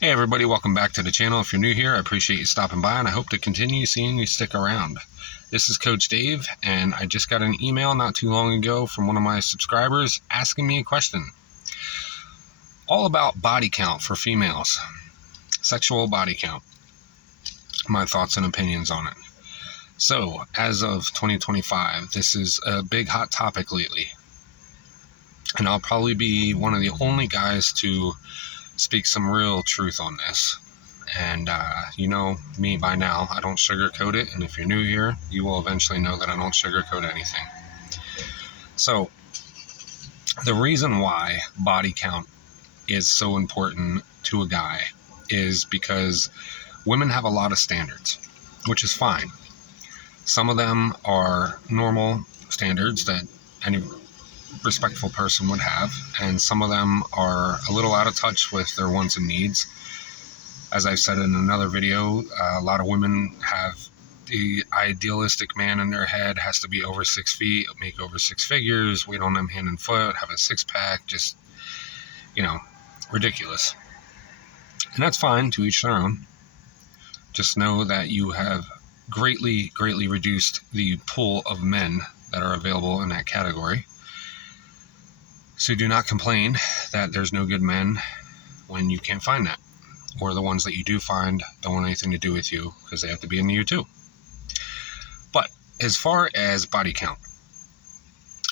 Hey everybody, welcome back to the channel. If you're new here, I appreciate you stopping by and I hope to continue seeing you stick around. This is Coach Dave and I just got an email not too long ago from one of my subscribers asking me a question. All about body count for females. Sexual body count. My thoughts and opinions on it. So, as of 2025, this is a big hot topic lately. And I'll probably be one of the only guys to speak some real truth on this. And you know me by now, I don't sugarcoat it. And if you're new here, you will eventually know that I don't sugarcoat anything. So, the reason why body count is so important to a guy is because women have a lot of standards, which is fine. Some of them are normal standards that any respectful person would have, and some of them are a little out of touch with their wants and needs. As I've said in another video, a lot of women have the idealistic man in their head has to be over 6 feet, make over 6 figures, weight on them hand and foot, have a six-pack, just, ridiculous. And that's fine, to each their own. Just know that you have greatly reduced the pool of men that are available in that category. So do not complain that there's no good men when you can't find that. Or the ones that you do find don't want anything to do with you because they have to be into you too. But as far as body count,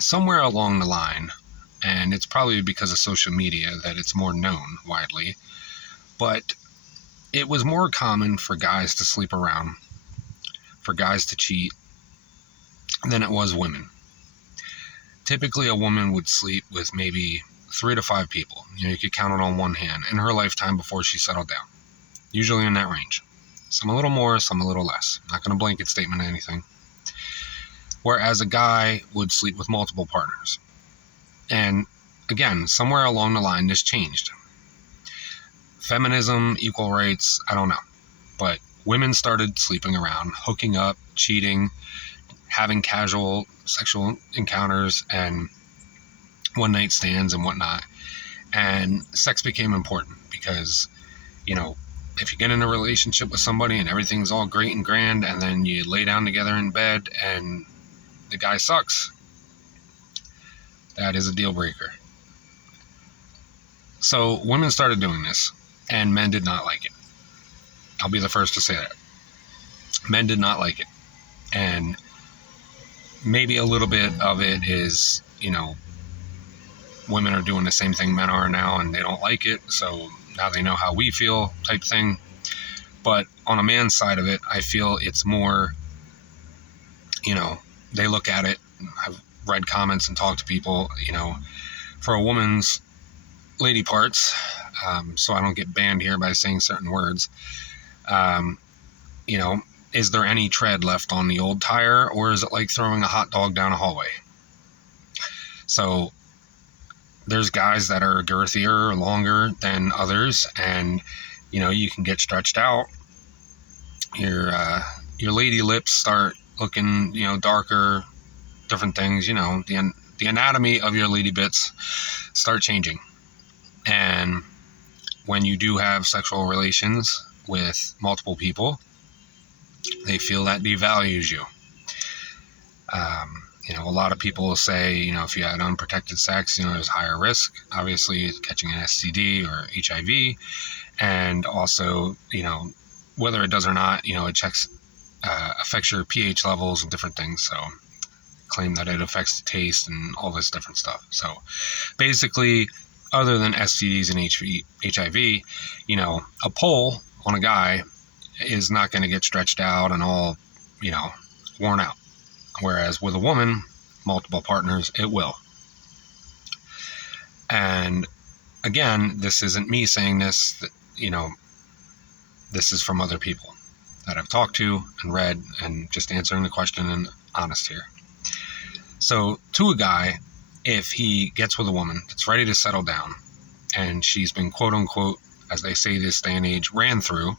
somewhere along the line, and it's probably because of social media that it's more known widely, but it was more common for guys to sleep around, for guys to cheat, than it was women. Typically, a woman would sleep with maybe 3 to 5 people. You could count it on one hand in her lifetime before she settled down. Usually in that range. Some a little more, some a little less. I'm not going to blanket statement anything. Whereas a guy would sleep with multiple partners. And again, somewhere along the line, this changed. Feminism, equal rights, I don't know. But women started sleeping around, hooking up, cheating, having casual sexual encounters and one-night stands and whatnot. And sex became important because, if you get in a relationship with somebody and everything's all great and grand and then you lay down together in bed and the guy sucks, that is a deal breaker. So women started doing this and men did not like it. I'll be the first to say that. Men did not like it. And maybe a little bit of it is, women are doing the same thing men are now and they don't like it, so now they know how we feel type thing. But on a man's side of it, I feel it's more, they look at it, I've read comments and talked to people, for a woman's lady parts, so I don't get banned here by saying certain words, is there any tread left on the old tire, or is it like throwing a hot dog down a hallway? So there's guys that are girthier or longer than others, and you can get stretched out. Your lady lips start looking darker, different things. The anatomy of your lady bits start changing, and when you do have sexual relations with multiple people, they feel that devalues you. A lot of people will say, if you had unprotected sex, there's higher risk, obviously, catching an STD or HIV. And also, whether it does or not, it affects your pH levels and different things. So claim that it affects the taste and all this different stuff. So basically, other than STDs and HIV, a pole on a guy is not going to get stretched out and all, worn out. Whereas with a woman, multiple partners, it will. And again, this isn't me saying this, this is from other people that I've talked to and read and just answering the question and honest here. So to a guy, if he gets with a woman that's ready to settle down and she's been quote unquote, as they say this day and age, ran through,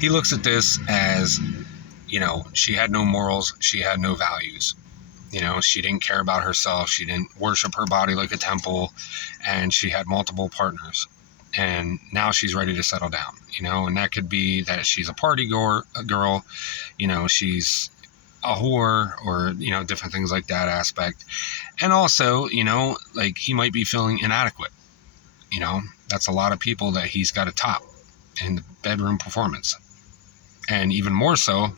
he looks at this as, she had no morals, she had no values. She didn't care about herself, she didn't worship her body like a temple, and she had multiple partners. and now she's ready to settle down, and that could be that she's a party girl, she's a whore, or, different things like that aspect. And also, like, he might be feeling inadequate. That's a lot of people that he's got to top in the bedroom performance. And even more so,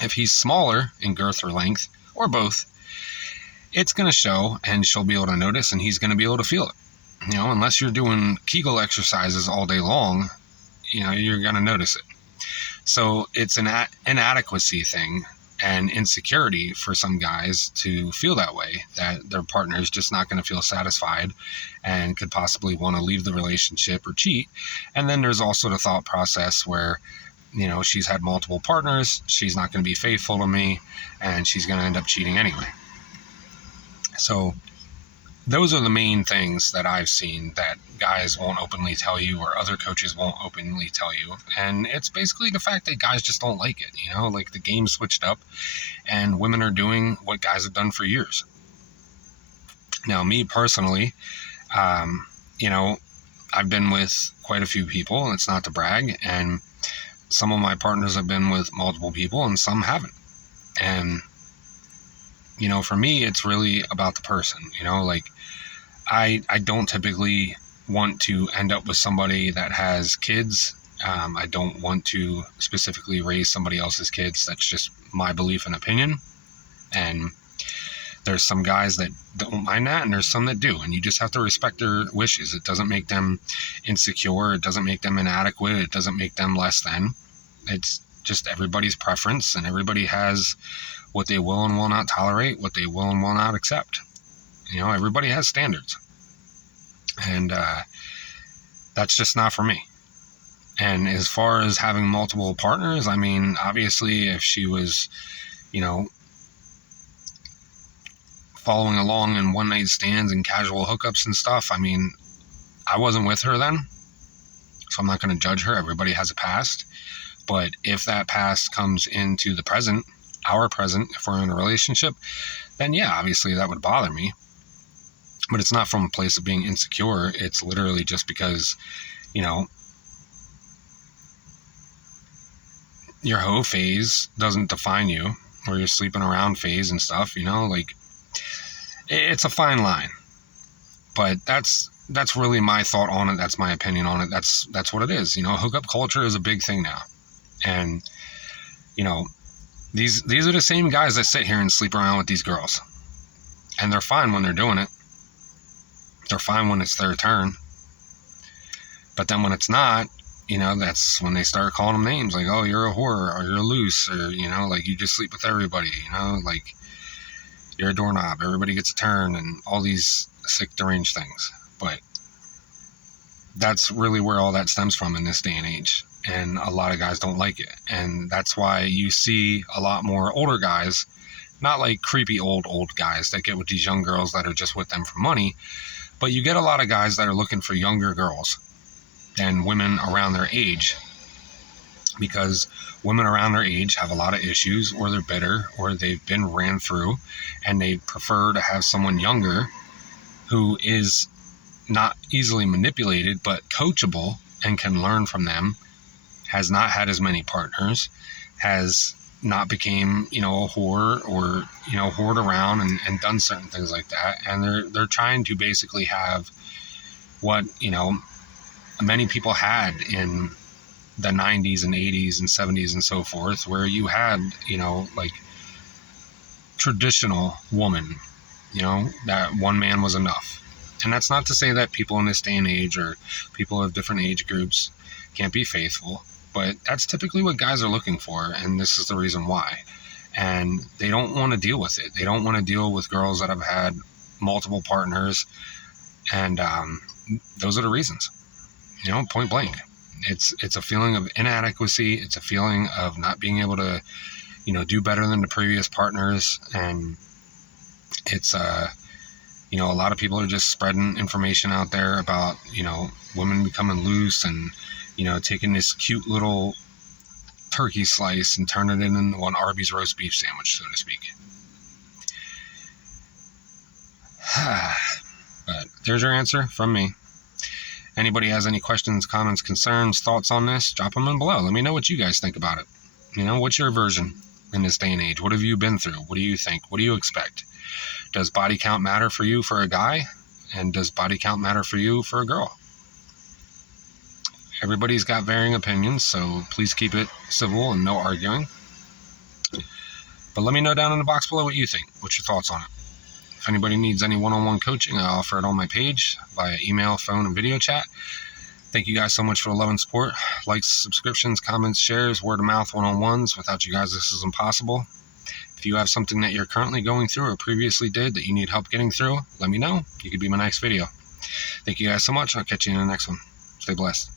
if he's smaller in girth or length, or both, it's going to show, and she'll be able to notice, and he's going to be able to feel it. Unless you're doing Kegel exercises all day long, you're going to notice it. So it's an inadequacy thing and insecurity for some guys to feel that way, that their partner is just not going to feel satisfied and could possibly want to leave the relationship or cheat. And then there's also the thought process where, she's had multiple partners, she's not going to be faithful to me, and she's going to end up cheating anyway. So those are the main things that I've seen that guys won't openly tell you, or other coaches won't openly tell you. And it's basically the fact that guys just don't like it. Like, the game switched up and women are doing what guys have done for years. Now, me personally, I've been with quite a few people, and it's not to brag. And some of my partners have been with multiple people and some haven't. And, for me, it's really about the person, like, I don't typically want to end up with somebody that has kids. I don't want to specifically raise somebody else's kids. That's just my belief and opinion. And there's some guys that don't mind that, and there's some that do. And you just have to respect their wishes. It doesn't make them insecure. It doesn't make them inadequate. It doesn't make them less than. It's just everybody's preference, and everybody has what they will and will not tolerate, what they will and will not accept. Everybody has standards. And that's just not for me. And as far as having multiple partners, I mean, obviously, if she was, following along in one-night stands and casual hookups and stuff, I mean, I wasn't with her then, so I'm not going to judge her. Everybody has a past. But if that past comes into the present, our present, if we're in a relationship, then yeah, obviously that would bother me. But it's not from a place of being insecure. It's literally just because, your hoe phase doesn't define you, or your sleeping around phase and stuff, like, it's a fine line. But that's really my thought on it. That's my opinion on it. That's what it is. Hookup culture is a big thing now. And, these are the same guys that sit here and sleep around with these girls. And they're fine when they're doing it. They're fine when it's their turn. But then when it's not, that's when they start calling them names, like, oh, you're a whore, or you're loose, or, like, you just sleep with everybody, like, you're a doorknob, everybody gets a turn, and all these sick, deranged things. But that's really where all that stems from in this day and age. And a lot of guys don't like it. And that's why you see a lot more older guys, not like creepy old guys that get with these young girls that are just with them for money, but you get a lot of guys that are looking for younger girls than women around their age, because women around their age have a lot of issues, or they're bitter, or they've been ran through, and they prefer to have someone younger who is not easily manipulated, but coachable and can learn from them, has not had as many partners, has not became, a whore, or, whored around and done certain things like that. And they're trying to basically have what, many people had in the 90s and 80s and 70s and so forth, where you had, like, traditional woman, that one man was enough. And that's not to say that people in this day and age, or people of different age groups, can't be faithful, but that's typically what guys are looking for, and this is the reason why. And they don't want to deal with it. They don't want to deal with girls that have had multiple partners, and those are the reasons. Point blank. It's a feeling of inadequacy. It's a feeling of not being able to, do better than the previous partners, and it's a lot of people are just spreading information out there about, women becoming loose, and, taking this cute little turkey slice and turning it into one Arby's roast beef sandwich, so to speak. But there's your answer from me. Anybody has any questions, comments, concerns, thoughts on this, drop them in below. Let me know what you guys think about it. What's your version in this day and age? What have you been through? What do you think? What do you expect? Does body count matter for you for a guy? And does body count matter for you for a girl? Everybody's got varying opinions, so please keep it civil and no arguing. But let me know down in the box below what you think. What's your thoughts on it? If anybody needs any one-on-one coaching, I offer it on my page via email, phone, and video chat. Thank you guys so much for the love and support. Likes, subscriptions, comments, shares, word of mouth, one-on-ones. Without you guys, this is impossible. If you have something that you're currently going through or previously did that you need help getting through, let me know. You could be my next video. Thank you guys so much. I'll catch you in the next one. Stay blessed.